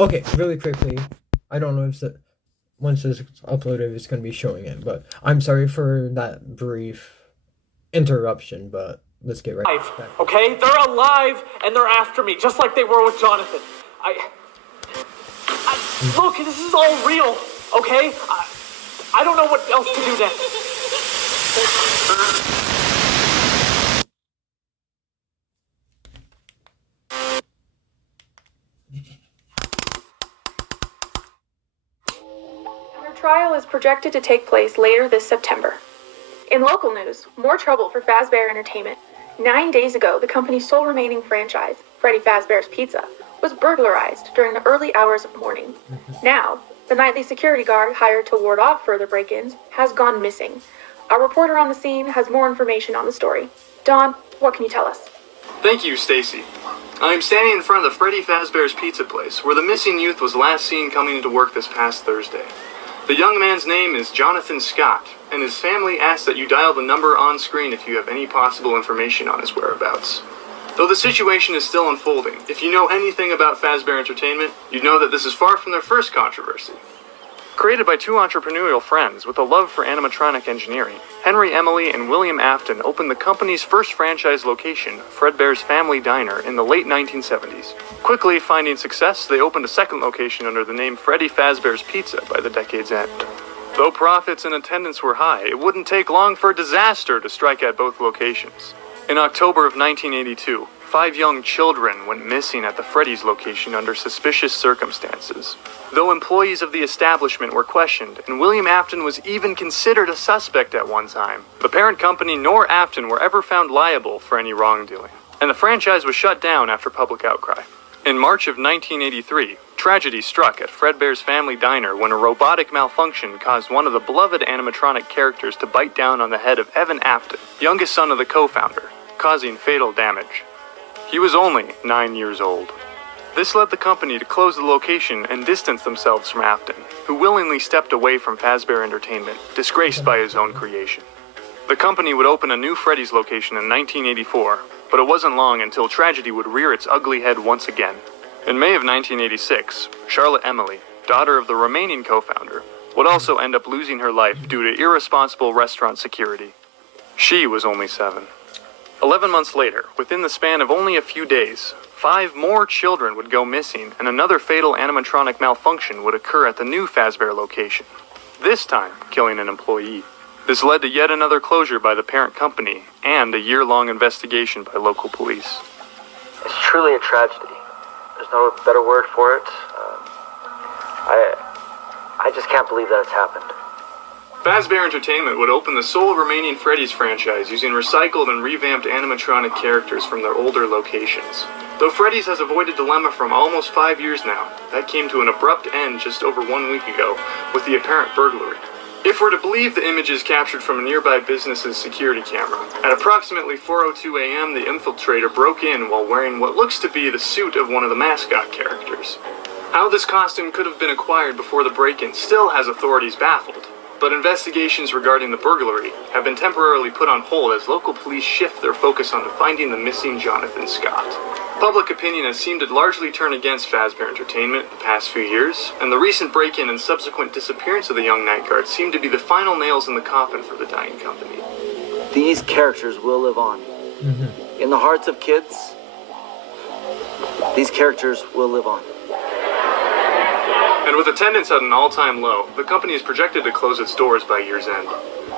Okay, really quickly. I don't know if once this is uploaded, it's going to be showing it, but I'm sorry for that brief interruption, but let's get right back. Okay? They're alive, and they're after me, just like they were with Jonathan. Look, this is all real, okay? I don't know what else to do next. Their trial is projected to take place later this September. In local news, more trouble for Fazbear Entertainment. 9 days ago, the company's sole remaining franchise, Freddy Fazbear's Pizza, was burglarized during the early hours of morning. Now, the nightly security guard hired to ward off further break-ins has gone missing. Our reporter on the scene has more information on the story. Don, what can you tell us? Thank you, Stacy. I am standing in front of the Freddy Fazbear's Pizza place, where the missing youth was last seen coming into work this past Thursday. The young man's name is Jonathan Scott, and his family asks that you dial the number on screen if you have any possible information on his whereabouts. Though the situation is still unfolding, if you know anything about Fazbear Entertainment, you'd know that this is far from their first controversy. Created by two entrepreneurial friends with a love for animatronic engineering, Henry Emily and William Afton opened the company's first franchise location, Fredbear's Family Diner, in the late 1970s. Quickly finding success, they opened a second location under the name Freddy Fazbear's Pizza by the decade's end. Though profits and attendance were high, it wouldn't take long for a disaster to strike at both locations. In October of 1982, 5 young children went missing at the Freddy's location under suspicious circumstances. Though employees of the establishment were questioned, and William Afton was even considered a suspect at one time, the parent company nor Afton were ever found liable for any wrongdoing, and the franchise was shut down after public outcry. In March of 1983, tragedy struck at Fredbear's Family Diner when a robotic malfunction caused one of the beloved animatronic characters to bite down on the head of Evan Afton, youngest son of the co-founder, causing fatal damage. He was only 9 years old. This led the company to close the location and distance themselves from Afton, who willingly stepped away from Fazbear Entertainment, disgraced by his own creation. The company would open a new Freddy's location in 1984, but it wasn't long until tragedy would rear its ugly head once again. In May of 1986, Charlotte Emily, daughter of the remaining co-founder, would also end up losing her life due to irresponsible restaurant security. She was only 7. 11 months later, within the span of only a few days, 5 more children would go missing and another fatal animatronic malfunction would occur at the new Fazbear location, this time killing an employee. This led to yet another closure by the parent company and a year-long investigation by local police. It's truly a tragedy. There's no better word for it. I just can't believe that it's happened. Fazbear Entertainment would open the sole remaining Freddy's franchise using recycled and revamped animatronic characters from their older locations. Though Freddy's has avoided dilemma from almost 5 years now, that came to an abrupt end just over 1 week ago with the apparent burglary. If we're to believe the images captured from a nearby business's security camera, at approximately 4:02 a.m. the infiltrator broke in while wearing what looks to be the suit of one of the mascot characters. How this costume could have been acquired before the break-in still has authorities baffled, but investigations regarding the burglary have been temporarily put on hold as local police shift their focus on finding the missing Jonathan Scott. Public opinion has seemed to largely turn against Fazbear Entertainment the past few years, and the recent break-in and subsequent disappearance of the young night guard seem to be the final nails in the coffin for the dying company. These characters will live on. In the hearts of kids, these characters will live on. And with attendance at an all-time low, the company is projected to close its doors by year's end.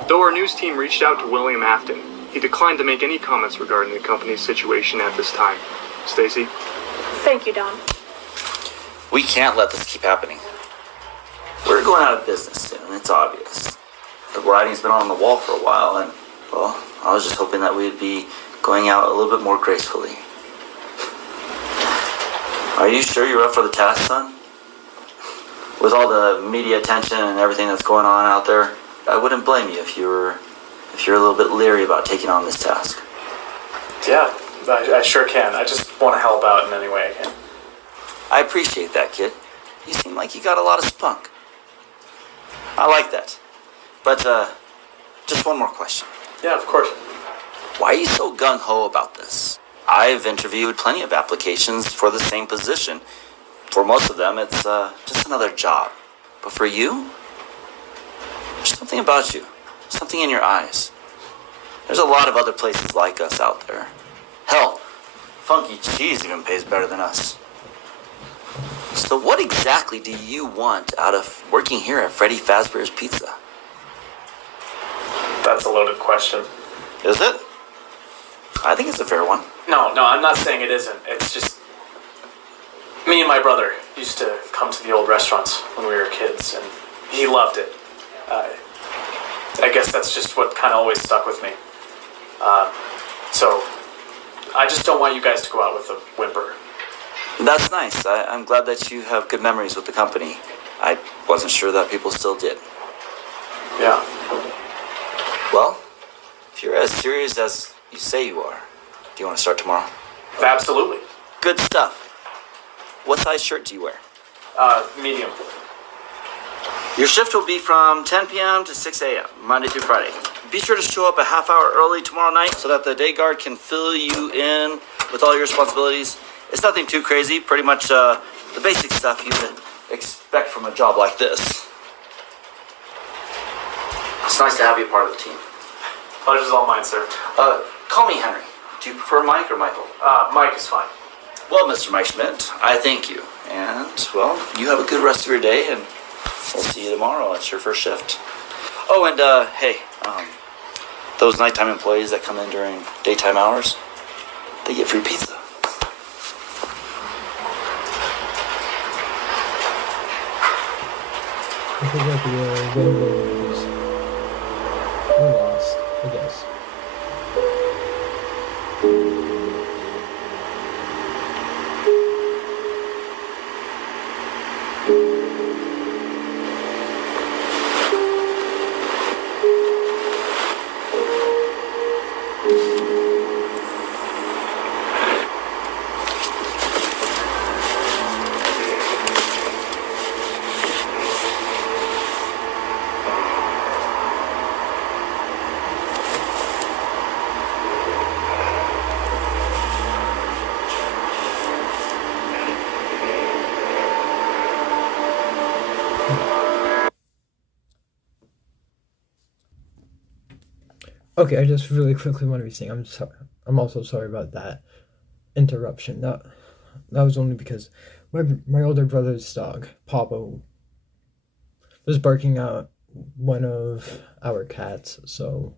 Though our news team reached out to William Afton, he declined to make any comments regarding the company's situation at this time. Stacy? Thank you, Don. We can't let this keep happening. We're going out of business soon, it's obvious. The writing's been on the wall for a while, and, well, I was just hoping that we'd be going out a little bit more gracefully. Are you sure you're up for the task, son? With all the media attention and everything that's going on out there, I wouldn't blame you if you're a little bit leery about taking on this task. Yeah, I sure can. I just want to help out in any way I can. I appreciate that, kid. You seem like you got a lot of spunk. I like that. But, just one more question. Yeah, of course. Why are you so gung-ho about this? I've interviewed plenty of applications for the same position. For most of them, it's just another job. But for you, there's something about you, something in your eyes. There's a lot of other places like us out there. Hell, Funky Cheese even pays better than us. So what exactly do you want out of working here at Freddy Fazbear's Pizza? That's a loaded question. Is it? I think it's a fair one. No, I'm not saying it isn't. It's just... Me and my brother used to come to the old restaurants when we were kids, and he loved it. I guess that's just what kind of always stuck with me. So, I just don't want you guys to go out with a whimper. That's nice. I'm glad that you have good memories with the company. I wasn't sure that people still did. Yeah. Well, if you're as serious as you say you are, do you want to start tomorrow? Absolutely. Good stuff. What size shirt do you wear? Medium. Your shift will be from 10 p.m. to 6 a.m., Monday through Friday. Be sure to show up a half hour early tomorrow night so that the day guard can fill you in with all your responsibilities. It's nothing too crazy, pretty much the basic stuff you would expect from a job like this. It's nice to have you part of the team. Pleasure's all mine, sir. Call me Henry. Do you prefer Mike or Michael? Mike is fine. Well, Mr. Mike Schmidt, I thank you. And, well, you have a good rest of your day, and we'll see you tomorrow. It's your first shift. Oh, and, hey, those nighttime employees that come in during daytime hours, they get free pizza. I forgot the Rainbows. We lost, I guess. Okay, I just really quickly want to be saying I'm sorry. I'm also sorry about that interruption. That was only because my older brother's dog, Pablo, was barking at one of our cats. So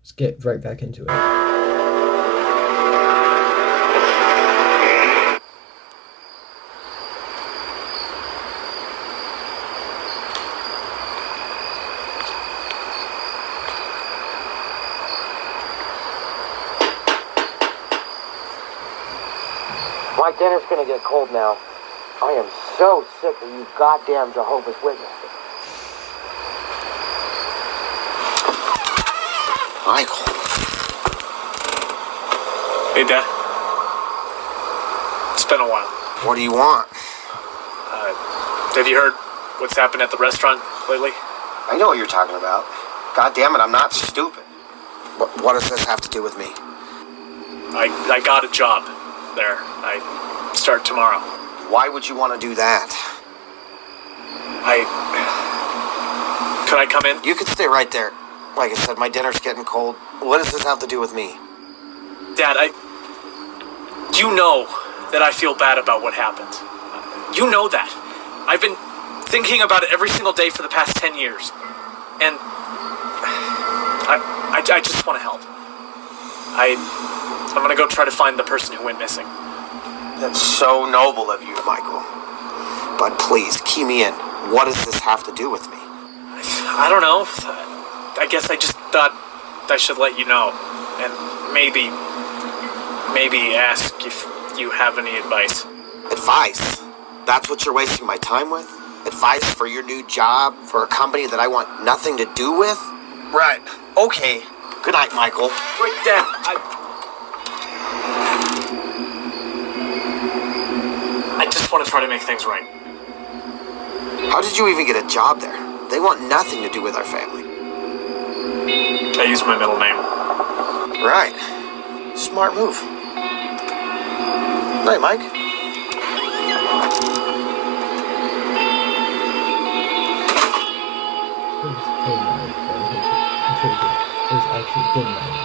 let's get right back into it. My dinner's gonna get cold now. I am so sick of you goddamn Jehovah's Witnesses. Michael. Hey, Dad. It's been a while. What do you want? Have you heard what's happened at the restaurant lately? I know what you're talking about. God damn it, I'm not stupid. What does this have to do with me? I got a job there. I start tomorrow. Why would you want to do that? Could I come in? You could stay right there. Like I said, my dinner's getting cold. What does this have to do with me? Dad, you know that I feel bad about what happened. You know that. I've been thinking about it every single day for the past 10 years. And I just want to help. I'm gonna go try to find the person who went missing. That's so noble of you, Michael. But please, key me in. What does this have to do with me? I don't know. I guess I just thought I should let you know. And maybe ask if you have any advice. Advice? That's what you're wasting my time with? Advice for your new job? For a company that I want nothing to do with? Right. Okay. Good night, Michael. Wait, Dad, I just want to try to make things right. How did you even get a job there? They want nothing to do with our family. I use my middle name. Right. Smart move. Night, Mike. is actually good money.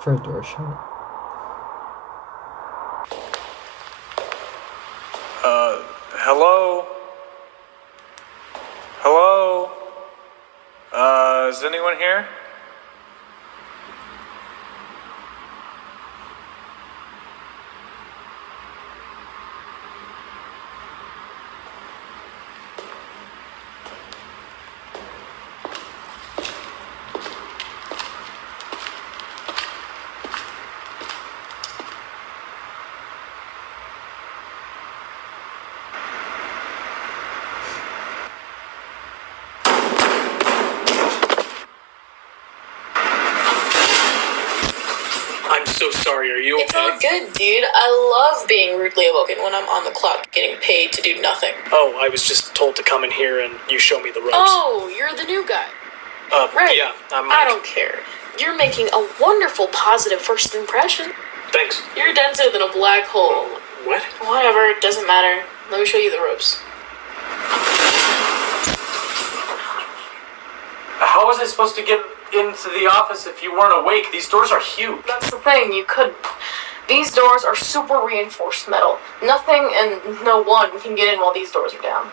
For a door shot. Hello? Hello? Is anyone here? I'm so sorry, are you okay? It's all good, dude. I love being rudely awoken when I'm on the clock getting paid to do nothing. Oh, I was just told to come in here and you show me the ropes. Oh, you're the new guy. Right. Yeah, I'm I don't care. You're making a wonderful positive first impression. Thanks. You're denser than a black hole. What? Whatever, it doesn't matter. Let me show you the ropes. How was I supposed to get into the office if you weren't awake? These doors are huge. That's the thing, you couldn't. These doors are super reinforced metal. Nothing and no one can get in while these doors are down.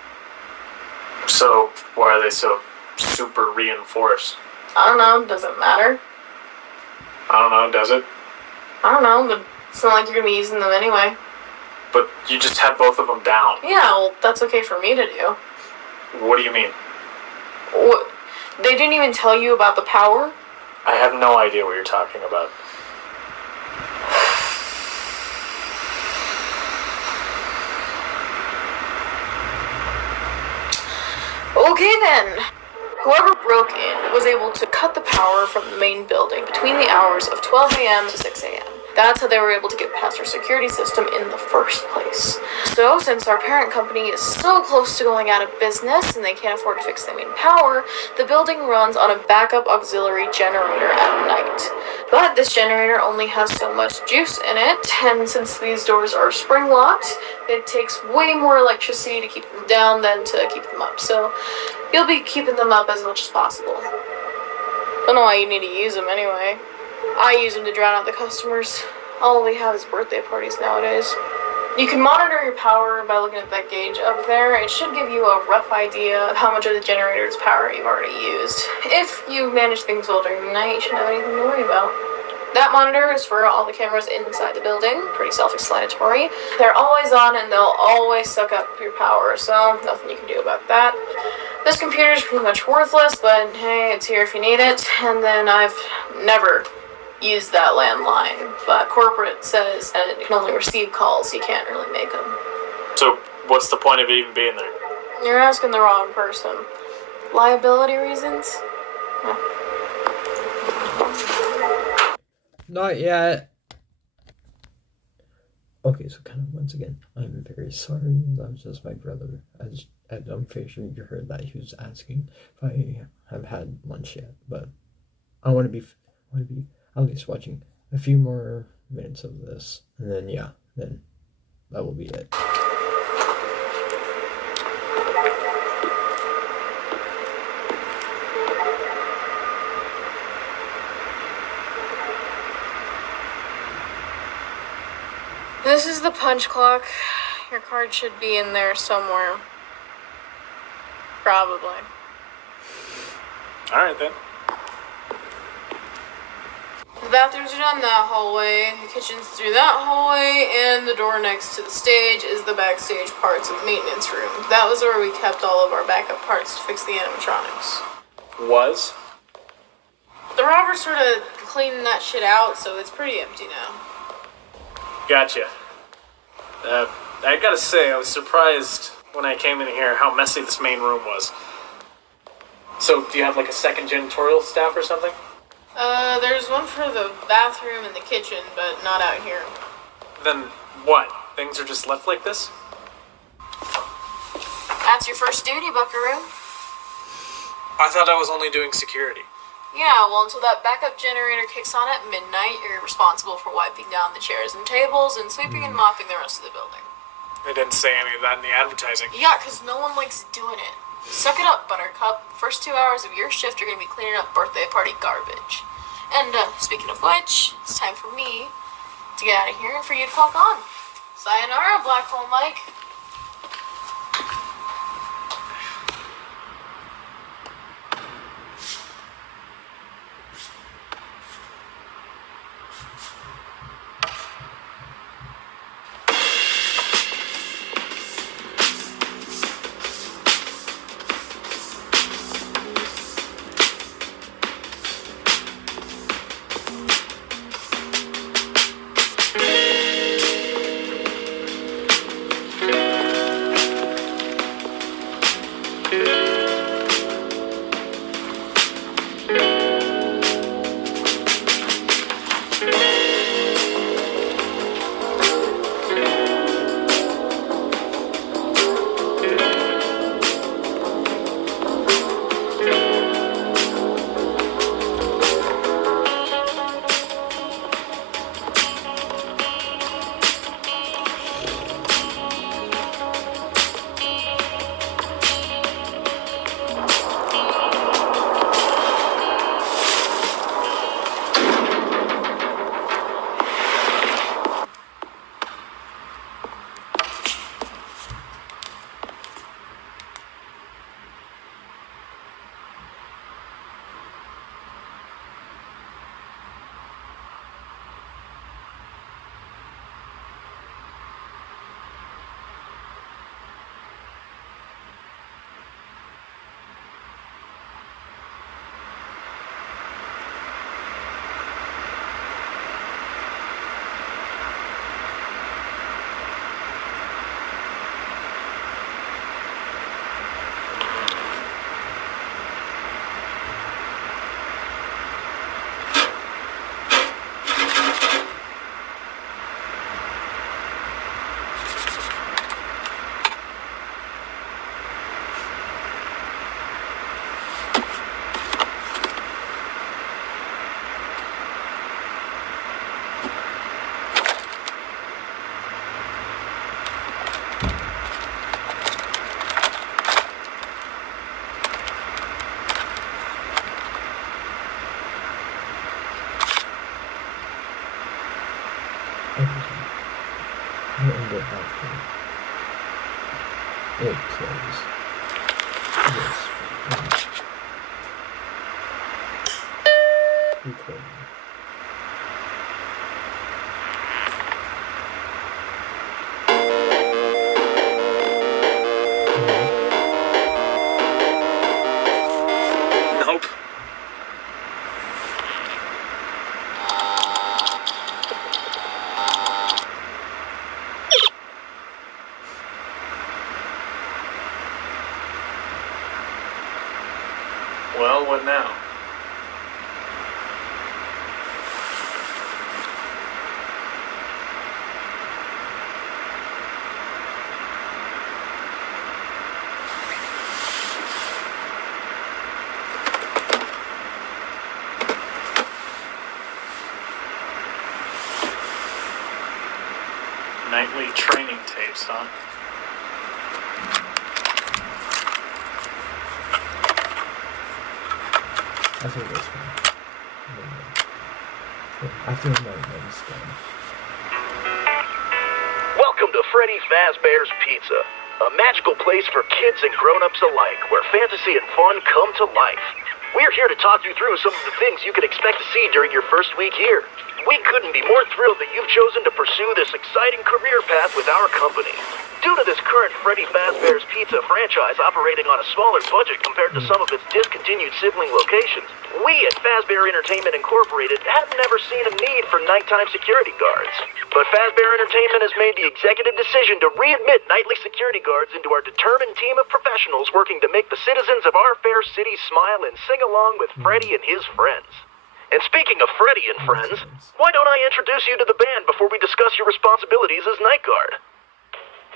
So, why are they so super reinforced? I don't know, doesn't matter. I don't know, does it? I don't know, but it's not like you're gonna be using them anyway. But you just had both of them down. Yeah, well, that's okay for me to do. What do you mean? What? They didn't even tell you about the power? I have no idea what you're talking about. Okay then. Whoever broke in was able to cut the power from the main building between the hours of 12 a.m. to 6 a.m. That's how they were able to get past our security system in the first place. So, since our parent company is so close to going out of business and they can't afford to fix the main power, the building runs on a backup auxiliary generator at night. But this generator only has so much juice in it, and since these doors are spring-locked, it takes way more electricity to keep them down than to keep them up. So, you'll be keeping them up as much as possible. Don't know why you need to use them anyway. I use them to drown out the customers. All we have is birthday parties nowadays. You can monitor your power by looking at that gauge up there. It should give you a rough idea of how much of the generator's power you've already used. If you manage things well during the night, you shouldn't have anything to worry about. That monitor is for all the cameras inside the building. Pretty self-explanatory. They're always on and they'll always suck up your power, so nothing you can do about that. This computer is pretty much worthless, but hey, it's here if you need it. And then I've never used that landline, but corporate says that it can only receive calls, you can't really make them. So, what's the point of it even being there? You're asking the wrong person. Liability reasons? Not yet. Okay, so kind of once again, I'm very sorry. That was just my brother. As I'm pretty sure you heard that he was asking if I have had lunch yet, but I want to be at least watching a few more minutes of this, and then yeah, then that will be it. This is the punch clock. Your card should be in there somewhere. Probably. All right, then. The bathrooms are down that hallway, the kitchen's through that hallway, and the door next to the stage is the backstage parts of maintenance room. That was where we kept all of our backup parts to fix the animatronics. Was? The robbers sort of cleaned that shit out, so it's pretty empty now. Gotcha. I gotta say, I was surprised when I came in here how messy this main room was. So, do you have like a second janitorial staff or something? There's one for the bathroom and the kitchen, but not out here. Then what? Things are just left like this? That's your first duty, Buckaroo. I thought I was only doing security. Yeah, well, until that backup generator kicks on at midnight, you're responsible for wiping down the chairs and tables and sweeping and mopping the rest of the building. They didn't say any of that in the advertising. Yeah, because no one likes doing it. Suck it up, Buttercup. First 2 hours of your shift are going to be cleaning up birthday party garbage. And, speaking of which, it's time for me to get out of here and for you to clock on. Sayonara, Black Hole Mike. Remember after it closes. Yes. Recording. Nope. Well, what now? Nightly training tapes, huh? I think that's fine. After the night is done. Welcome to Freddy Fazbear's Pizza, a magical place for kids and grown-ups alike, where fantasy and fun come to life. We're here to talk you through some of the things you can expect to see during your first week here. We couldn't be more thrilled that you've chosen to pursue this exciting career path with our company. Due to this current Freddy Fazbear's Pizza franchise operating on a smaller budget compared to some of its discontinued sibling locations, we at Fazbear Entertainment Incorporated have never seen a need for nighttime security guards. But Fazbear Entertainment has made the executive decision to readmit nightly security guards into our determined team of professionals working to make the citizens of our fair city smile and sing along with Freddy and his friends. And speaking of Freddy and friends, why don't I introduce you to the band before we discuss your responsibilities as night guard?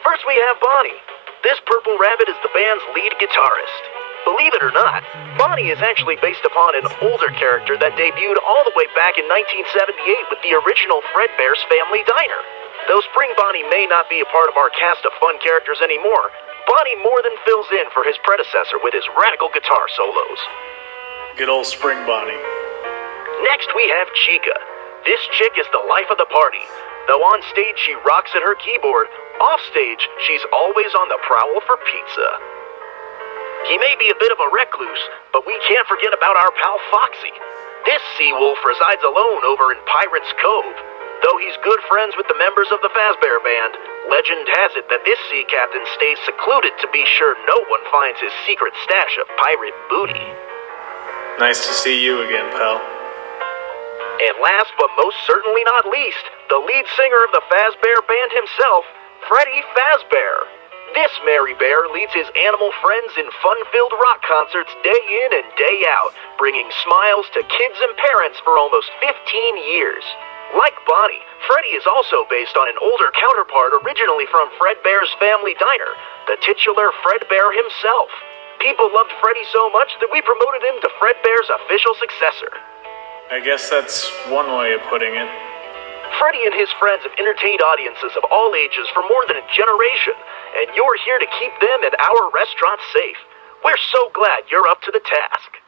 First we have Bonnie. This purple rabbit is the band's lead guitarist. Believe it or not, Bonnie is actually based upon an older character that debuted all the way back in 1978 with the original Fredbear's Family Diner. Though Spring Bonnie may not be a part of our cast of fun characters anymore, Bonnie more than fills in for his predecessor with his radical guitar solos. Good old Spring Bonnie. Next we have Chica. This chick is the life of the party. Though on stage she rocks at her keyboard, off stage she's always on the prowl for pizza. He may be a bit of a recluse, but we can't forget about our pal Foxy. This sea wolf resides alone over in Pirate's Cove. Though he's good friends with the members of the Fazbear Band, legend has it that this sea captain stays secluded to be sure no one finds his secret stash of pirate booty. Nice to see you again, pal. And last but most certainly not least, the lead singer of the Fazbear Band himself, Freddy Fazbear. This merry bear leads his animal friends in fun-filled rock concerts day in and day out, bringing smiles to kids and parents for almost 15 years. Like Bonnie, Freddy is also based on an older counterpart originally from Fredbear's Family Diner, the titular Fredbear himself. People loved Freddy so much that we promoted him to Fredbear's official successor. I guess that's one way of putting it. Freddy and his friends have entertained audiences of all ages for more than a generation, and you're here to keep them and our restaurant safe. We're so glad you're up to the task.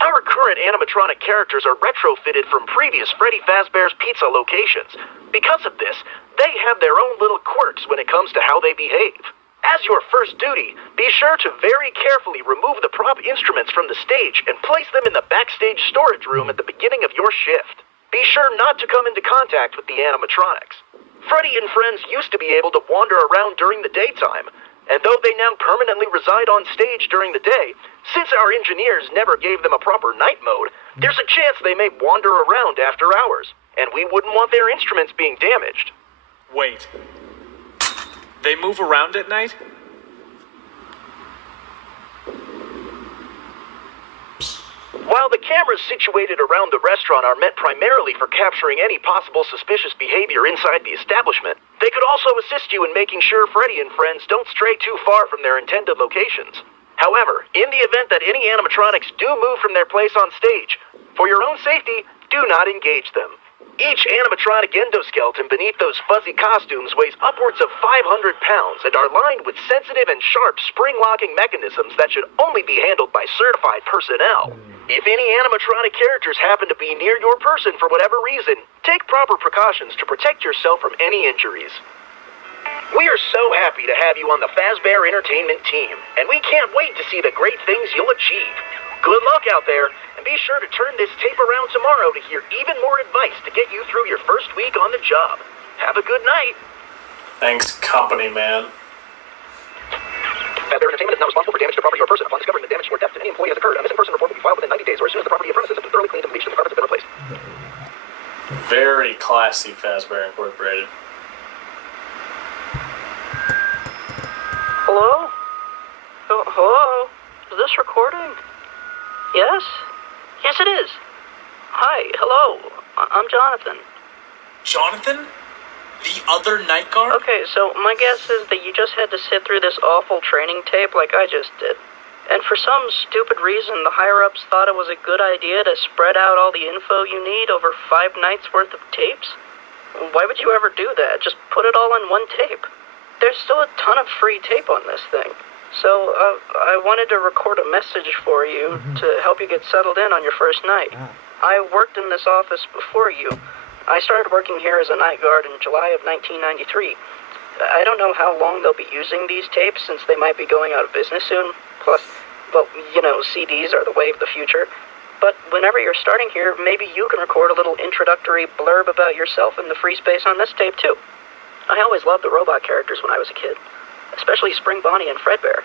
Our current animatronic characters are retrofitted from previous Freddy Fazbear's Pizza locations. Because of this, they have their own little quirks when it comes to how they behave. As your first duty, be sure to very carefully remove the prop instruments from the stage and place them in the backstage storage room at the beginning of your shift. Be sure not to come into contact with the animatronics. Freddy and friends used to be able to wander around during the daytime, and though they now permanently reside on stage during the day, since our engineers never gave them a proper night mode, there's a chance they may wander around after hours, and we wouldn't want their instruments being damaged. Wait. They move around at night? While the cameras situated around the restaurant are meant primarily for capturing any possible suspicious behavior inside the establishment, they could also assist you in making sure Freddy and friends don't stray too far from their intended locations. However, in the event that any animatronics do move from their place on stage, for your own safety, do not engage them. Each animatronic endoskeleton beneath those fuzzy costumes weighs upwards of 500 pounds and are lined with sensitive and sharp spring-locking mechanisms that should only be handled by certified personnel. If any animatronic characters happen to be near your person for whatever reason, take proper precautions to protect yourself from any injuries. We are so happy to have you on the Fazbear Entertainment team, and we can't wait to see the great things you'll achieve. Good luck out there, and be sure to turn this tape around tomorrow to hear even more advice to get you through your first week on the job. Have a good night. Thanks, company man. Fazbear Entertainment is not responsible for damage to property or person. Upon discovering the damage or theft to any employee has occurred, a missing person report will be filed within 90 days or as soon as the property and premises have been thoroughly cleaned and bleached and the carpets have been replaced. Very classy, Fazbear Incorporated. Hello? Oh, hello? Is this recording? Yes? Yes, it is. Hi, hello. I'm Jonathan. Jonathan? The other night guard? Okay, so my guess is that you just had to sit through this awful training tape like I just did. And for some stupid reason, the higher-ups thought it was a good idea to spread out all the info you need over 5 nights' worth of tapes? Why would you ever do that? Just put it all on one tape. There's still a ton of free tape on this thing. So, I wanted to record a message for you to help you get settled in on your first night. I worked in this office before you. I started working here as a night guard in July of 1993. I don't know how long they'll be using these tapes since they might be going out of business soon. Plus, well, you know, CDs are the way of the future. But whenever you're starting here, maybe you can record a little introductory blurb about yourself in the free space on this tape, too. I always loved the robot characters when I was a kid, especially Spring Bonnie and Fredbear.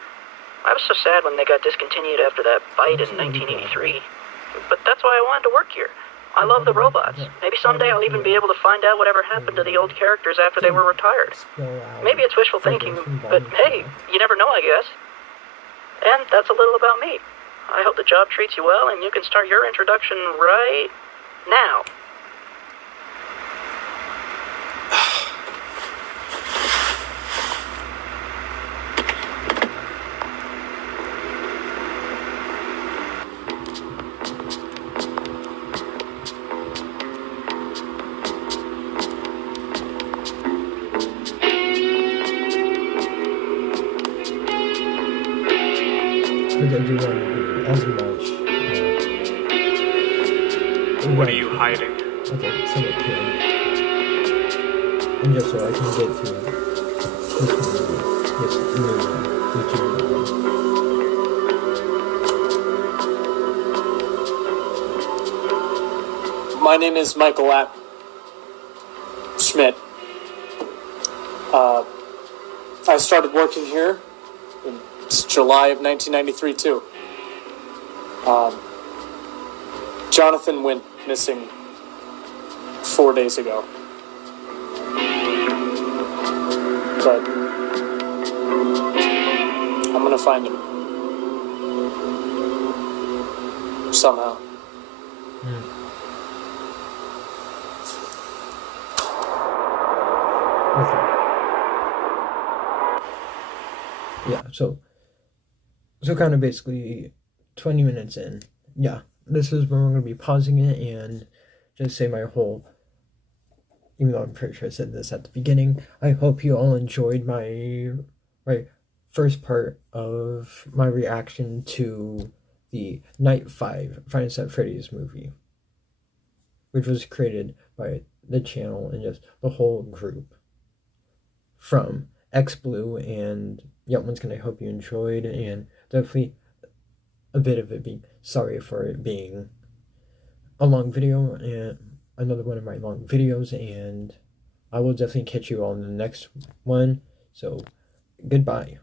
I was so sad when they got discontinued after that fight in 1983. But that's why I wanted to work here. I love the robots. Maybe someday I'll even be able to find out whatever happened to the old characters after they were retired. Maybe it's wishful thinking, but hey, you never know, I guess. And that's a little about me. I hope the job treats you well and you can start your introduction right now. Because I do want to do as much. What are you hiding? Okay, somewhat can. And just so I can get through this new YouTube video. My name is Michael Schmidt. I started working here in July of 1993 too. Jonathan went missing 4 days ago. But I'm gonna find him. Somehow. Yeah, so kind of basically 20 minutes in. Yeah, this is when we're going to be pausing it and just say my whole, even though I'm pretty sure I said this at the beginning, I hope you all enjoyed my first part of my reaction to the Night 5 Five Nights at Freddy's movie, which was created by the channel and just the whole group from X-Blue, and yeah, once again, I hope you enjoyed, and definitely a bit of it being sorry for it being a long video, and another one of my long videos, and I will definitely catch you all in the next one, so goodbye.